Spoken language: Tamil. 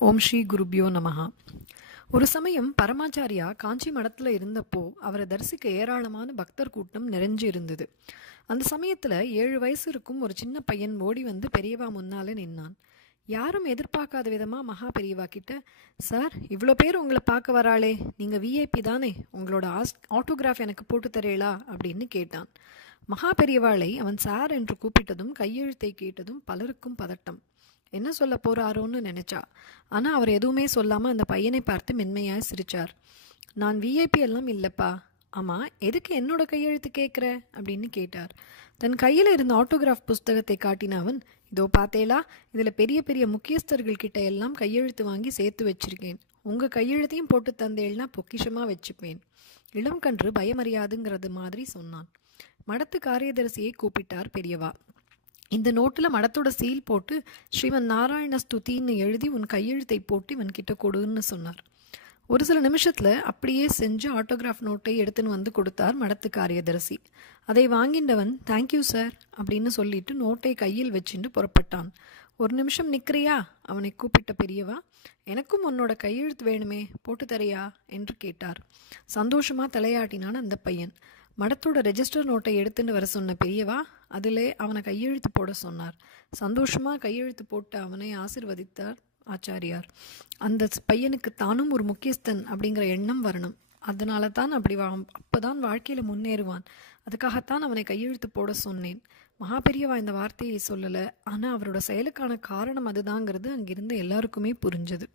ஓம் ஸ்ரீ குருப்யோ நமஹா. ஒரு சமயம் பரமாச்சாரியா காஞ்சி மடத்துல இருந்தப்போ அவரை தரிசிக்க ஏராளமான பக்தர் கூட்டம் நிறைஞ்சு இருந்தது. அந்த சமயத்துல 7 வயசு இருக்கும் ஒரு சின்ன பையன் ஓடி வந்து பெரியவா முன்னால நின்னான். யாரும் எதிர்பார்க்காத விதமா மகா பெரியவா கிட்ட, சார், இவ்வளோ பேர் உங்களை பார்க்க வராளே, நீங்க விஐபி தானே, உங்களோட ஆட்டோகிராஃப் எனக்கு போட்டு தரேளா அப்படின்னு கேட்டான். மகா பெரியவாளை அவன் சார் என்று கூப்பிட்டதும் கையெழுத்தை கேட்டதும் பலருக்கும் பதட்டம். என்ன சொல்ல போறாரோன்னு நினைச்சா. ஆனா அவர் எதுவுமே சொல்லாம அந்த பையனை பார்த்து மென்மையாய் சிரிச்சார். நான் விஐபி எல்லாம் இல்லப்பா. ஆமா, எதுக்கு என்னோட கையெழுத்து கேட்குற அப்படின்னு கேட்டார். தன் கையில இருந்த ஆட்டோகிராஃப் புஸ்தகத்தை காட்டின அவன், இதோ பார்த்தேலா, இதுல பெரிய பெரிய முக்கியஸ்தர்கள் கிட்ட எல்லாம் கையெழுத்து வாங்கி சேர்த்து வச்சிருக்கேன். உங்க கையெழுத்தையும் போட்டு தந்தேள்னா பொக்கிஷமா வச்சுப்பேன். இளம் கன்று பயமறியாதுங்கிறது மாதிரி சொன்னான். மடத்து காரியதரிசியை கூப்பிட்டார் பெரியவா. இந்த நோட்டில் மடத்தோட சீல் போட்டு ஸ்ரீமன் நாராயண ஸ்துதின்னு எழுதி உன் கையெழுத்தை போட்டு இவன் கிட்ட கொடுன்னு சொன்னார். ஒரு சில நிமிஷத்துல அப்படியே செஞ்சு ஆட்டோகிராஃப் நோட்டை எடுத்துன்னு வந்து கொடுத்தார் மடத்து காரியதரிசி. அதை வாங்கிண்டவன் தேங்க்யூ சார் அப்படின்னு சொல்லிட்டு நோட்டை கையில் வச்சுட்டு புறப்பட்டான். ஒரு நிமிஷம் நிற்கிறியா அவனை கூப்பிட்ட பெரியவா. எனக்கும் உன்னோட கையெழுத்து வேணுமே, போட்டு தரையா என்று கேட்டார். சந்தோஷமா தலையாட்டினான் அந்த பையன். மடத்தோட ரெஜிஸ்டர் நோட்டை எடுத்துட்டு வர சொன்ன பெரியவா அதிலே அவனை கையெழுத்து போட சொன்னார். சந்தோஷமா கையெழுத்து போட்டு அவனை ஆசிர்வதித்தார் ஆச்சாரியார். அந்த பையனுக்கு தானும் ஒரு முக்கியஸ்தன் அப்படிங்கிற எண்ணம் வரணும். அதனால தான் அப்பதான் வாழ்க்கையில முன்னேறுவான். அதுக்காகத்தான் அவனை கையெழுத்து போட சொன்னேன். மகா பெரியவா இந்த வார்த்தையை சொல்லல, ஆனா அவரோட செயலுக்கான காரணம் அதுதாங்கிறது அங்கிருந்த எல்லாருக்குமே புரிஞ்சது.